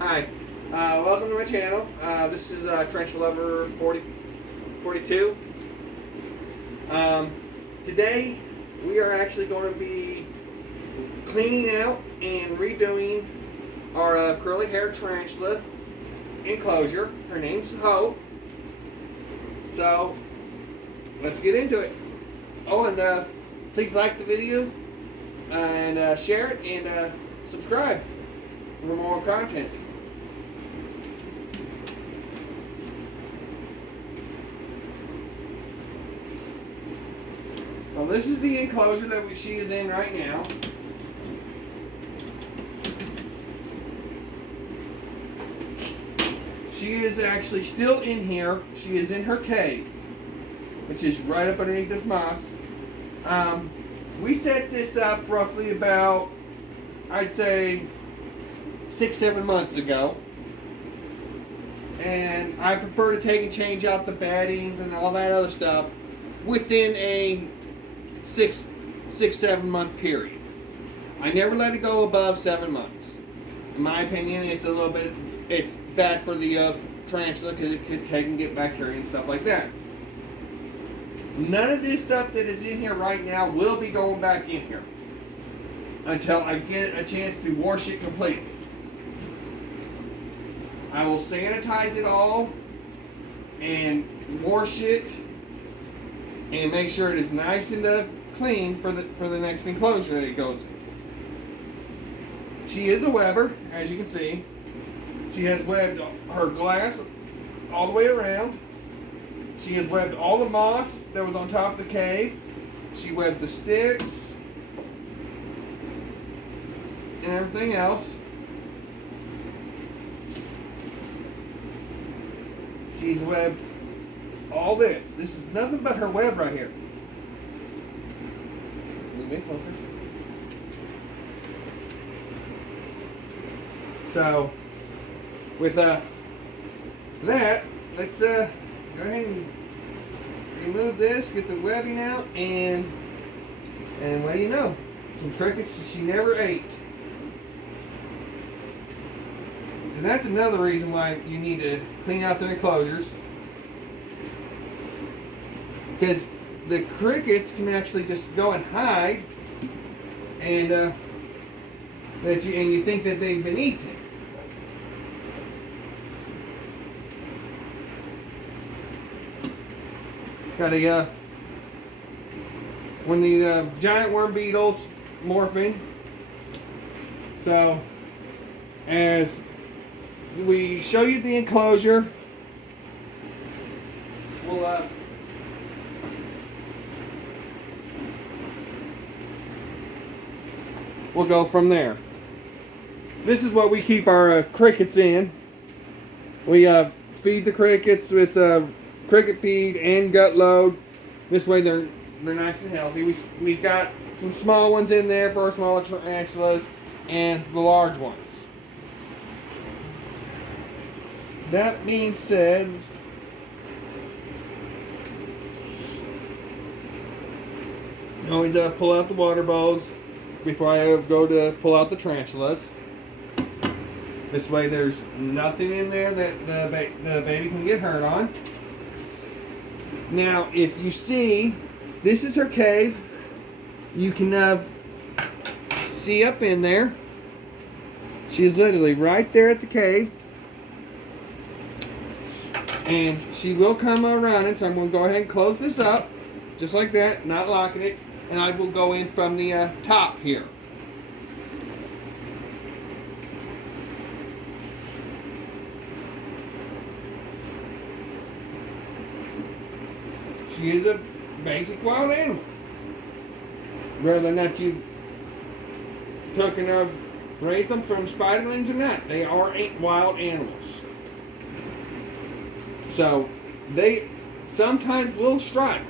Hi, welcome to my channel. This is Tarantula Lover 42. Today we are actually going to be cleaning out and redoing our curly hair tarantula enclosure. Her name's Hope. So let's get into it. Oh, and please like the video and share it and subscribe for more content. Well, this is the enclosure that she is in right now. She is actually still in here. She is in her cave, which is right up underneath this moss. We set this up roughly about, I'd say, 6-7 months ago. And I prefer to take and change out the beddings and all that other stuff within a 6-7 month period. I never let it go above 7 months. In my opinion, it's bad for the tarantula because it could take and get bacteria and stuff like that. None of this stuff that is in here right now will be going back in here until I get a chance to wash it completely. I will sanitize it all and wash it and make sure it is nice and clean for the next enclosure that it goes in. She is a webber, as you can see. She has webbed her glass all the way around. She has webbed all the moss that was on top of the cave. She webbed the sticks and everything else. She's webbed all this. This is nothing but her web right here. So, with that, let's go ahead and remove this, get the webbing out, and what do you know? Some crickets that she never ate. And that's another reason why you need to clean out the enclosures, because the crickets can actually just go and hide, and you think that they've been eaten. Got a when the giant worm beetles morphing. So as we show you the enclosure, we'll go from there. This is what we keep our crickets in. We feed the crickets with cricket feed and gut load. This way they're nice and healthy. We've got some small ones in there for our smaller tarantulas and the large ones. That being said, always pull out the water bowls before I go to pull out the tarantulas. This way there's nothing in there that the baby can get hurt on. Now, if you see, this is her cave. You can see up in there. She's literally right there at the cave. And she will come around it, so I'm going to go ahead and close this up, just like that, not locking it. And I will go in from the top here. She is a basic wild animal. Whether or not you took and raised them from spiderlings or not, they are wild animals. So they sometimes will strike.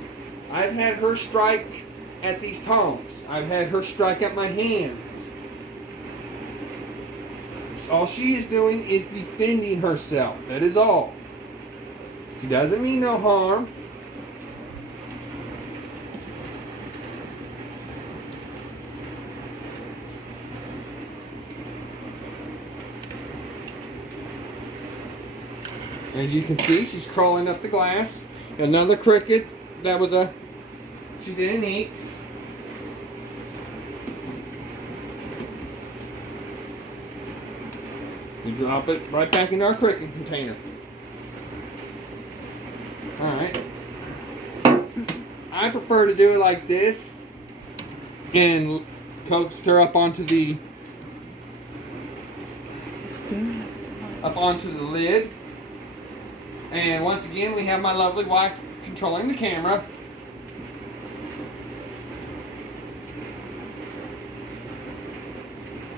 I've had her strike at these tongs. I've had her strike at my hands. All she is doing is defending herself. That is all. She doesn't mean no harm. As you can see, she's crawling up the glass. Another cricket that was she didn't eat. We drop it right back into our cricket container. Alright. I prefer to do it like this and coax her up onto the lid. And once again, we have my lovely wife controlling the camera.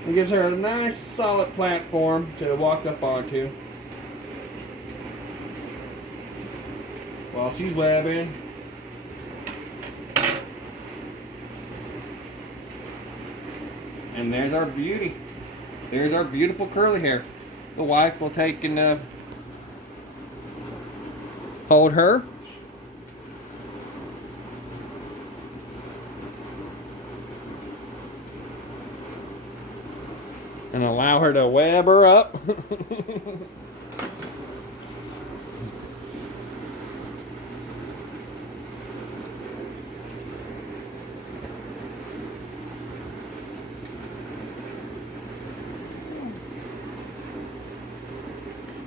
It gives her a nice solid platform to walk up onto while she's webbing. And there's our beauty. There's our beautiful curly hair. The wife will take and hold her. And allow her to web her up.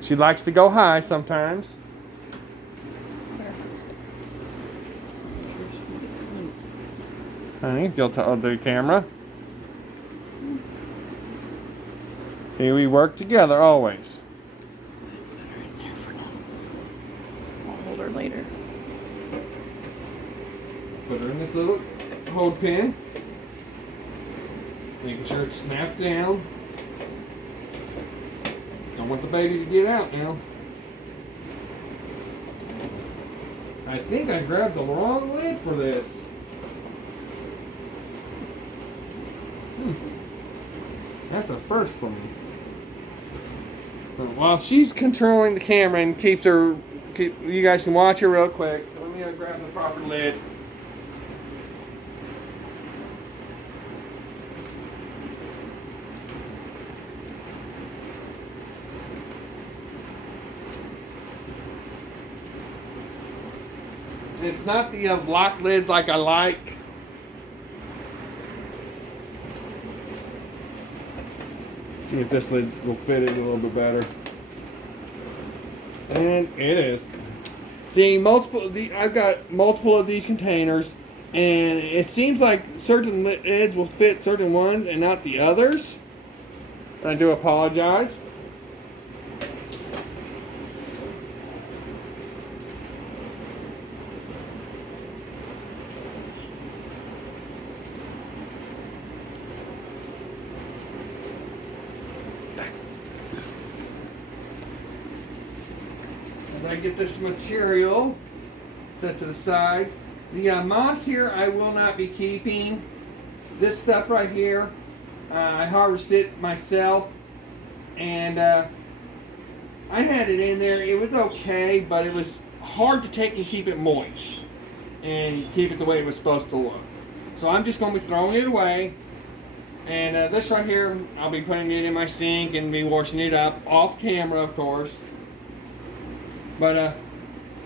She likes to go high sometimes. Honey, you'll tell the camera. See, we work together always. I'll hold her later. Put her in this little hold pin. Making sure it's snapped down. Don't want the baby to get out now. I think I grabbed the wrong lid for this. That's a first for me. While she's controlling the camera and you guys can watch her real quick. Let me grab the proper lid. It's not the block lids like I like. See if this lid will fit it a little bit better. And it is. See, I've got multiple of these containers, and it seems like certain lids will fit certain ones and not the others. And I do apologize. I get this material set to the side. The moss here I will not be keeping. This stuff right here, I harvested it myself, and I had it in there. It was okay, but it was hard to take and keep it moist and keep it the way it was supposed to look. So I'm just going to be throwing it away. And this right here, I'll be putting it in my sink and be washing it up off camera, of course. But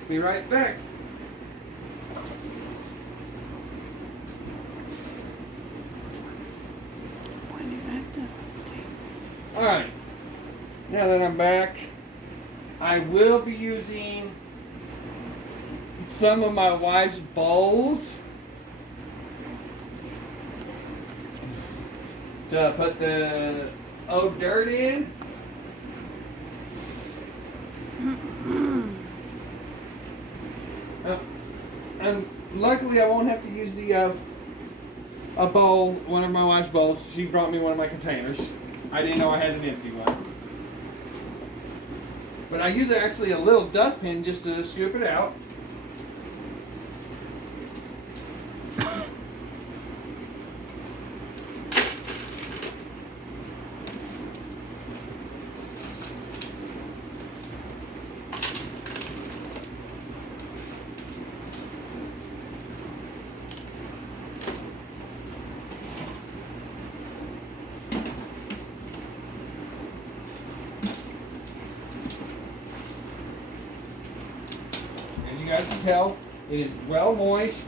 be right back. Alright, now that I'm back, I will be using some of my wife's bowls to put the old dirt in. And luckily I won't have to use the a bowl, one of my wife's bowls. She brought me one of my containers. I didn't know I had an empty one. But I use actually a little dustpan just to scoop it out. tell it is well moist.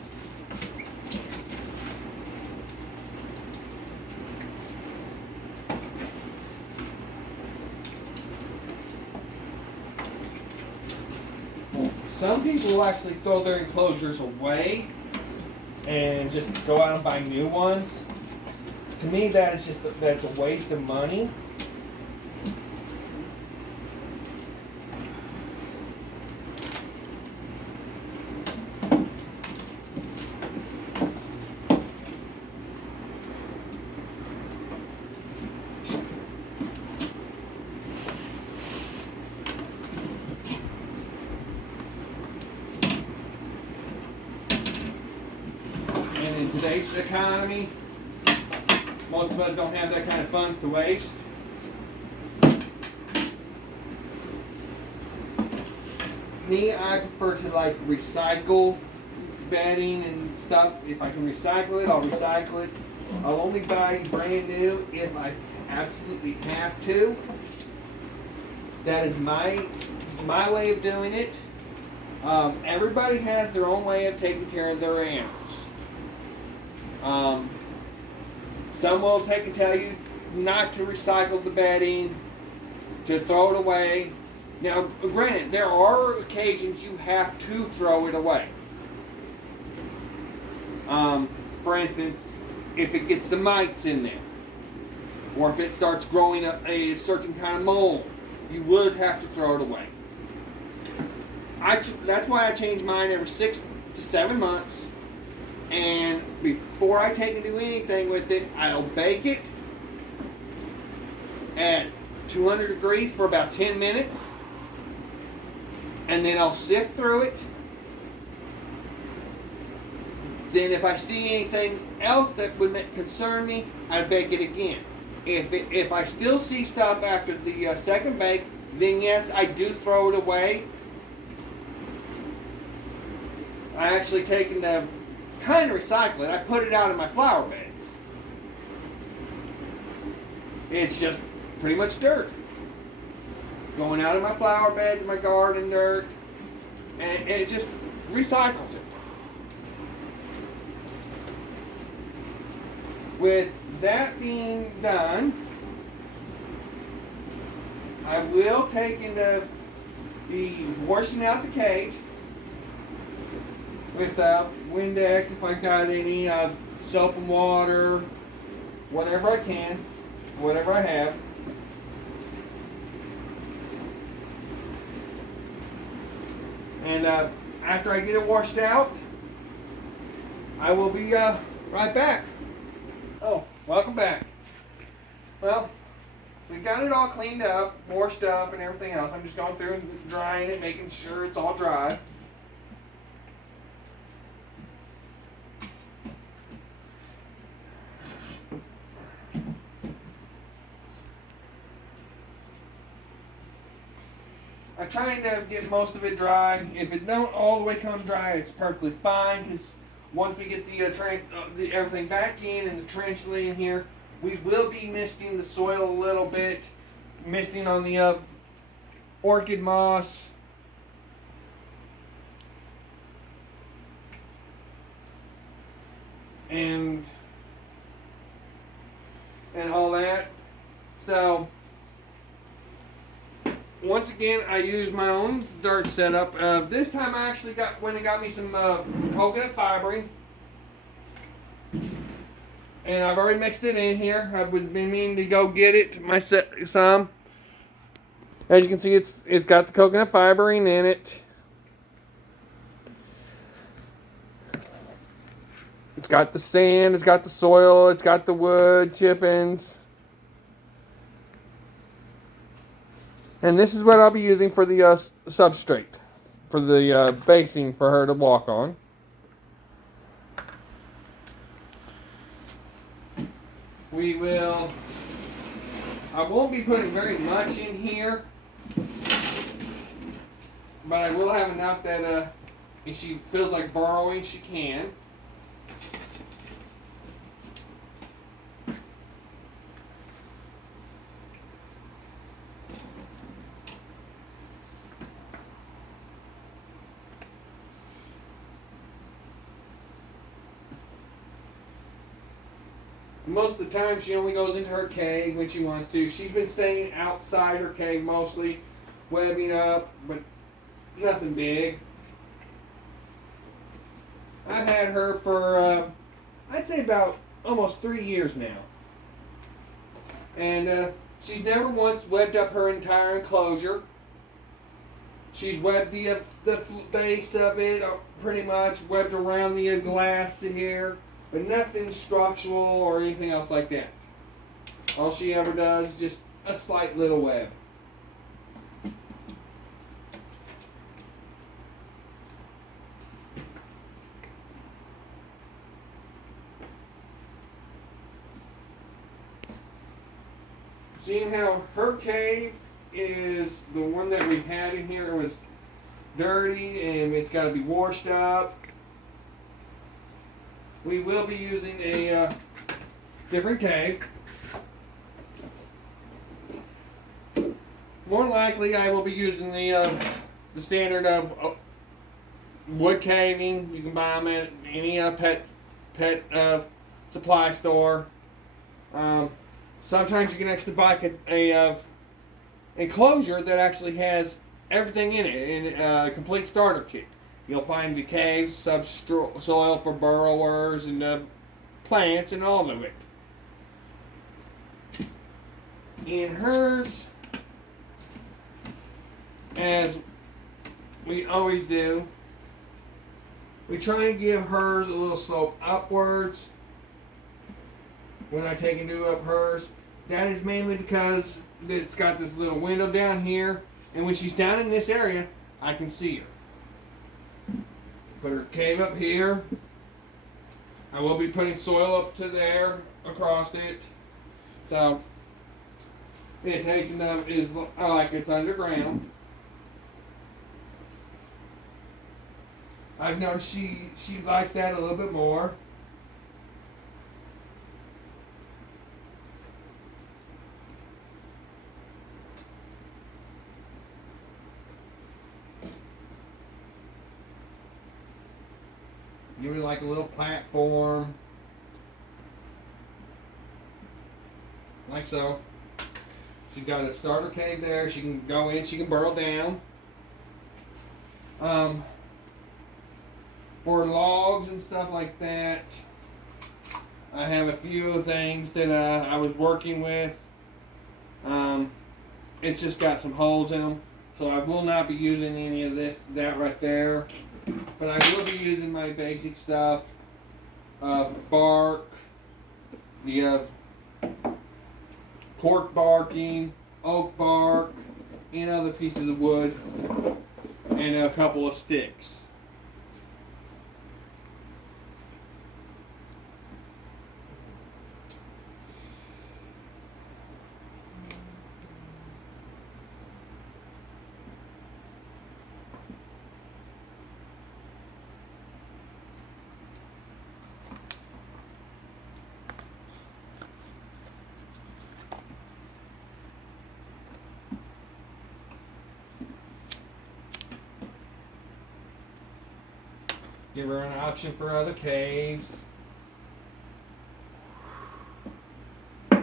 Some people will actually throw their enclosures away and just go out and buy new ones. To me, that's a waste of money. And in today's economy, most of us don't have that kind of funds to waste. Me, I prefer to like recycle bedding and stuff. If I can recycle it, I'll recycle it. I'll only buy brand new if I absolutely have to. That is my way of doing it. Everybody has their own way of taking care of their animals. Some will take and tell you not to recycle the bedding, to throw it away. Now, granted, there are occasions you have to throw it away. For instance, if it gets the mites in there, or if it starts growing a certain kind of mold, you would have to throw it away. That's why I change mine every 6 to 7 months. And before I take and do anything with it, I'll bake it at 200 degrees for about 10 minutes. And then I'll sift through it. Then if I see anything else that would concern me, I bake it again. If I still see stuff after the second bake, then yes, I do throw it away. I actually take and kind of recycle it. I put it out in my flower beds. It's just pretty much dirt. Going out in my flower beds, my garden dirt, and it just recycles it. With that being done, I will take and be washing out the cage with Windex if I got any, soap and water, whatever I can, whatever I have. And after I get it washed out, I will be right back. Oh, welcome back. Well, we got it all cleaned up, washed up, and everything else. I'm just going through and drying it, making sure it's all dry. I try to get most of it dry. If it don't all the way come dry, it's perfectly fine. Because once we get the everything back in and the trench in here, we will be misting the soil a little bit, misting on the orchid moss. And all that. So once again, I used my own dirt setup. This time I actually went and got me some coconut fibering. And I've already mixed it in here. I've been meaning to go get it some. As you can see, it's got the coconut fibering in it. It's got the sand, it's got the soil, it's got the wood chippings. And this is what I'll be using for the substrate, for the basing for her to walk on. I won't be putting very much in here, but I will have enough that if she feels like burrowing, she can. Most of the time she only goes into her cave when she wants to. She's been staying outside her cave mostly, webbing up, but nothing big. I've had her for, I'd say about almost 3 years now. And she's never once webbed up her entire enclosure. She's webbed the base of it, pretty much webbed around the glass here, but nothing structural or anything else like that. All she ever does is just a slight little web. Seeing how her cave is the one that we had in here was dirty and it's got to be washed up. We will be using a different cave. More likely, I will be using the standard of wood caving. You can buy them at any pet supply store. Sometimes you can actually buy a enclosure that actually has everything in it, in a complete starter kit. You'll find the caves, subsoil for burrowers, and plants, and all of it. In hers, as we always do, we try and give hers a little slope upwards when I take and do up hers. That is mainly because it's got this little window down here, and when she's down in this area, I can see her. Put her cave up here. I will be putting soil up to there, across it. So it takes enough, is like it's underground. I've noticed she likes that a little bit more. Give her like a little platform. Like so. She's got a starter cave there. She can go in, she can burrow down. For logs and stuff like that, I have a few things that I was working with. It's just got some holes in them. So I will not be using any of that right there. But I will be using my basic stuff, bark, the cork barking, oak bark, and other pieces of wood, and a couple of sticks. Give her an option for other caves. If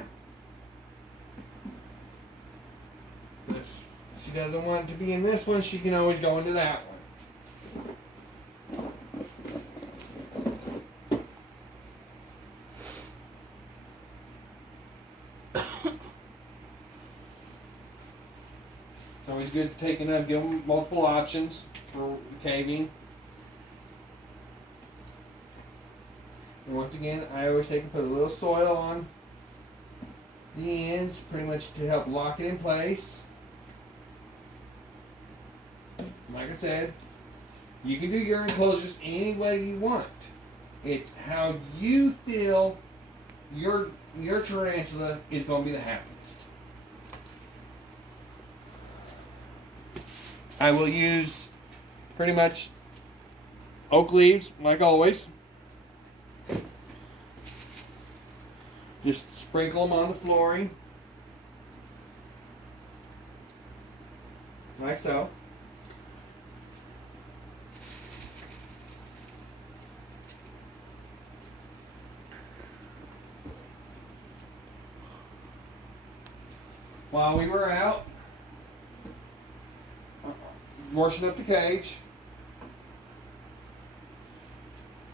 she doesn't want to be in this one, she can always go into that one. It's always good to take enough, give them multiple options for caving. And once again, I always take and put a little soil on the ends, pretty much to help lock it in place. Like I said, you can do your enclosures any way you want. It's how you feel your tarantula is going to be the happiest. I will use pretty much oak leaves, like always. Just sprinkle them on the flooring, like so. while we were out washing up the cage,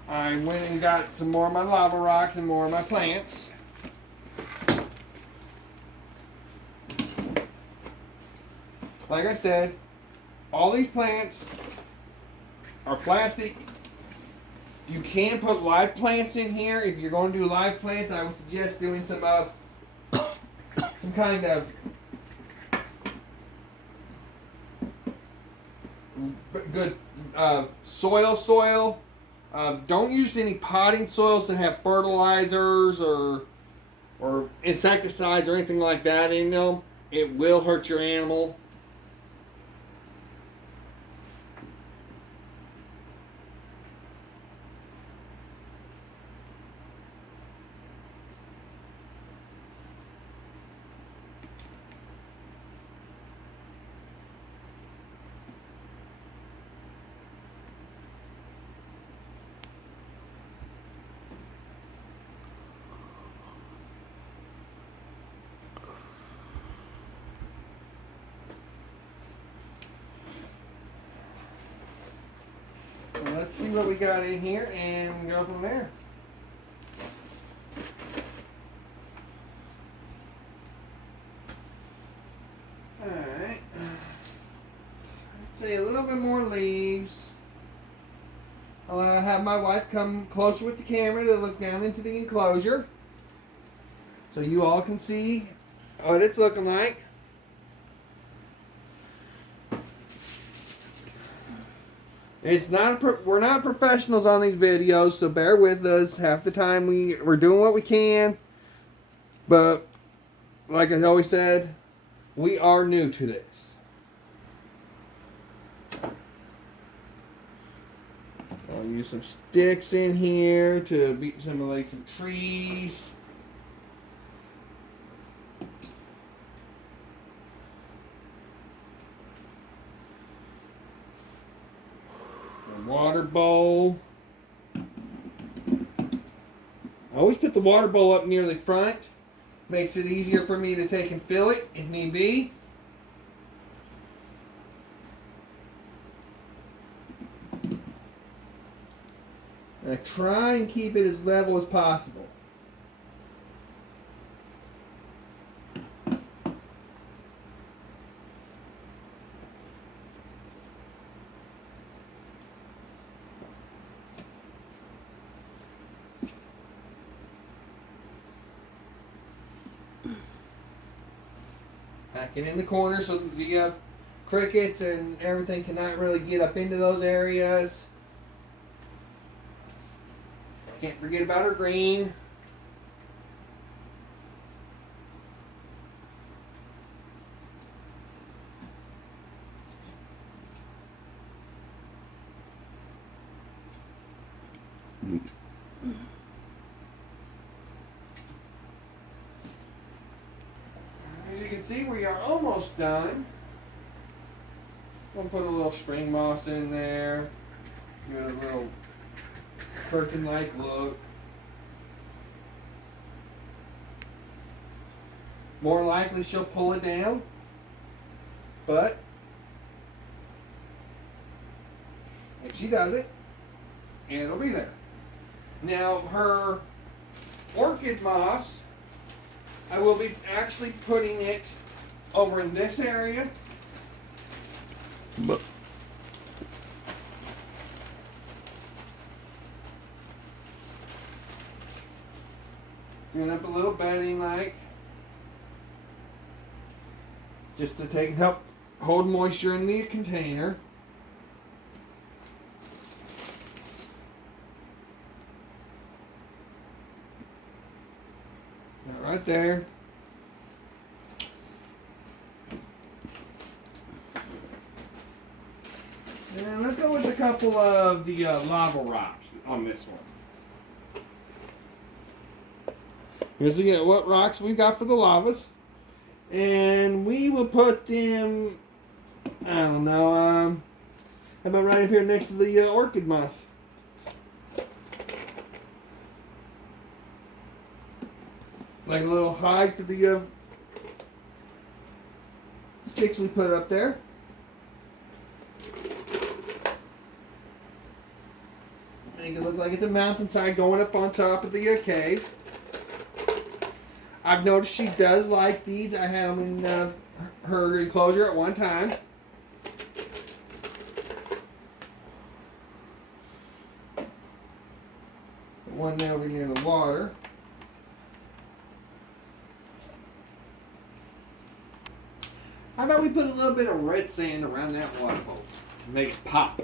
I went and got some more of my lava rocks and more of my plants. Like I said, all these plants are plastic. You can put live plants in here. If you're going to do live plants, I would suggest doing some kind of good soil. Don't use any potting soils that have fertilizers or insecticides or anything like that in them. It will hurt your animal. Let's see what we got in here and go from there. Alright. Let's see, a little bit more leaves. I'll have my wife come closer with the camera to look down into the enclosure so you all can see what it's looking like. It's not we're not professionals on these videos, so bear with us. Half the time we're doing what we can, but like I always said, we are new to this. I'll use some sticks in here to beat some trees. Water bowl. I always put the water bowl up near the front. Makes it easier for me to take and fill it if need be. I try and keep it as level as possible. Pack it in the corner so that the crickets and everything cannot really get up into those areas. Can't forget about our green. As you can see, we are almost done. I'm going to put a little spring moss in there. Give it a little curtain-like look. More likely she'll pull it down, but if she does it, it'll be there. Now her orchid moss, I will be actually putting it over in this area. But Doing up a little bedding like, just to help hold moisture in the container. Right there. And let's go with a couple of the lava rocks on this one. Here's what rocks we got for the lavas. And we will put them, I don't know, how about right up here next to the orchid moss. Like a little hide for the sticks we put up there. Make it look like it's a mountainside going up on top of the cave. I've noticed she does like these. I had them in her enclosure at one time. The one over near the water. How about we put a little bit of red sand around that water bowl to make it pop?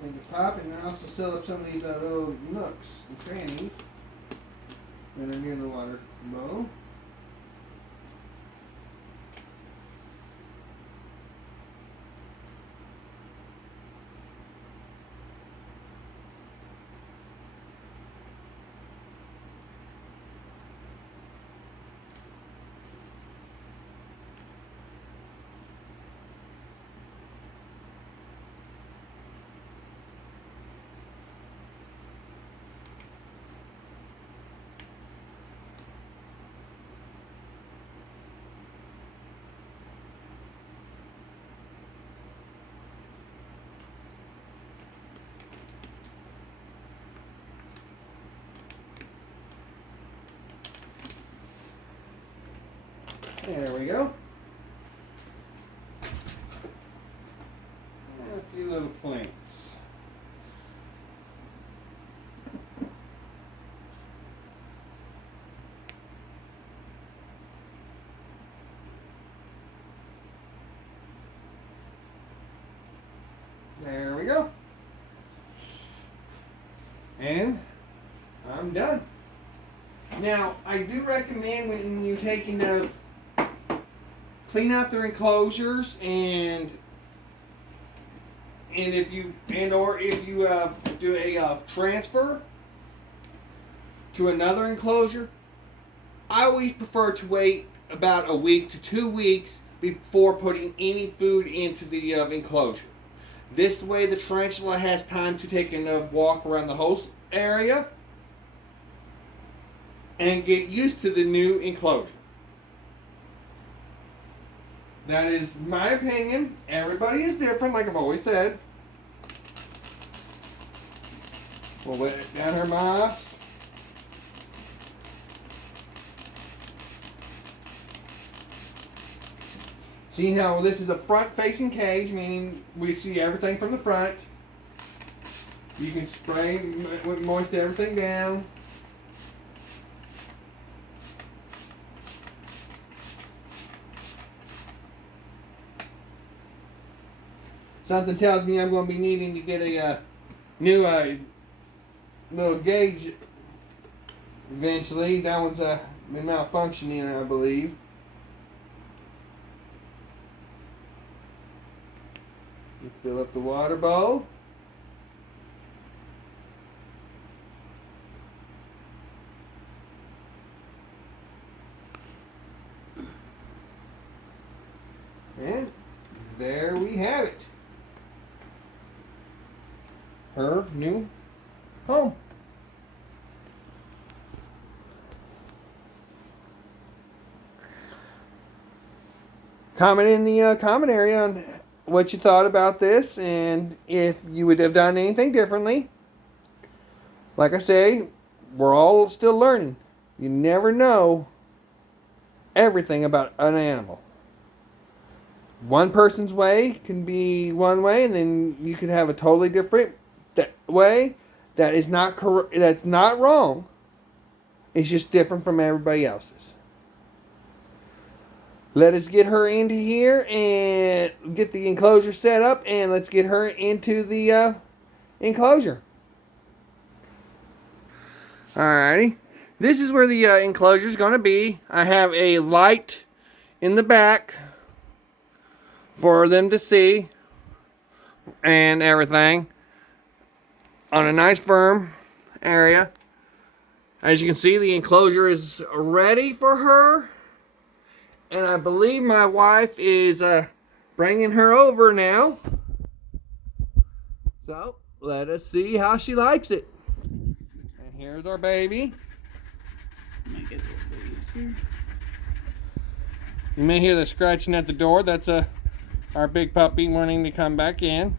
Make it pop, and also seal up some of these little nooks and crannies that are near the water bowl. There we go. And a few little plants. There we go. And I'm done. Now, I do recommend when you're taking the clean out their enclosures, and if you do a transfer to another enclosure, I always prefer to wait about a week to 2 weeks before putting any food into the enclosure. This way the tarantula has time to take a walk around the host area and get used to the new enclosure. That is my opinion. Everybody is different, like I've always said. We'll let down her moss. See how this is a front-facing cage, meaning we see everything from the front. You can spray, moist everything down. Something tells me I'm going to be needing to get a new little gauge eventually. That one's been malfunctioning, I believe. You fill up the water bowl. And there we have it. Her new home. comment in the comment area on what you thought about this and if you would have done anything differently. Like I say, we're all still learning. You never know everything about an animal. One person's way can be one way, and then you could have a totally different way that is not correct. That's not wrong. It's just different from everybody else's. Let us get her into here and get the enclosure set up, and let's get her into the enclosure. Alrighty. This is where the enclosure is going to be. I have a light in the back for them to see and everything on a nice firm area. As you can see, the enclosure is ready for her. And I believe my wife is bringing her over now. So, let us see how she likes it. And here's our baby. You may hear the scratching at the door. That's our big puppy wanting to come back in.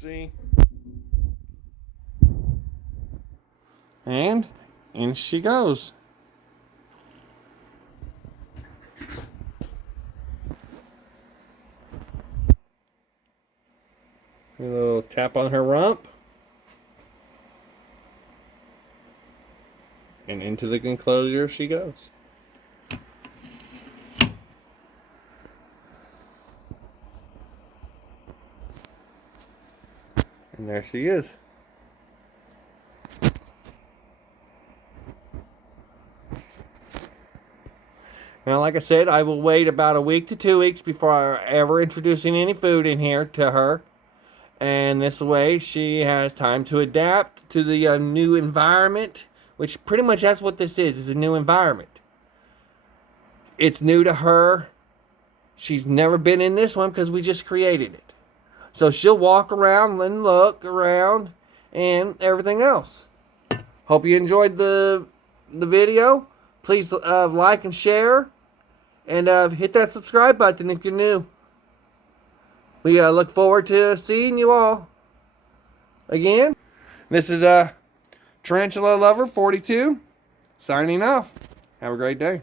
See. And in she goes. A little tap on her rump. And into the enclosure she goes. And there she is. Now, like I said, I will wait about a week to 2 weeks before ever introducing any food in here to her. And this way, she has time to adapt to the new environment, which pretty much that's what this is a new environment. It's new to her. She's never been in this one because we just created it. So she'll walk around and look around and everything else. Hope you enjoyed the video. Please like and share. And hit that subscribe button if you're new. We look forward to seeing you all again. This is Tarantula Lover 42 signing off. Have a great day.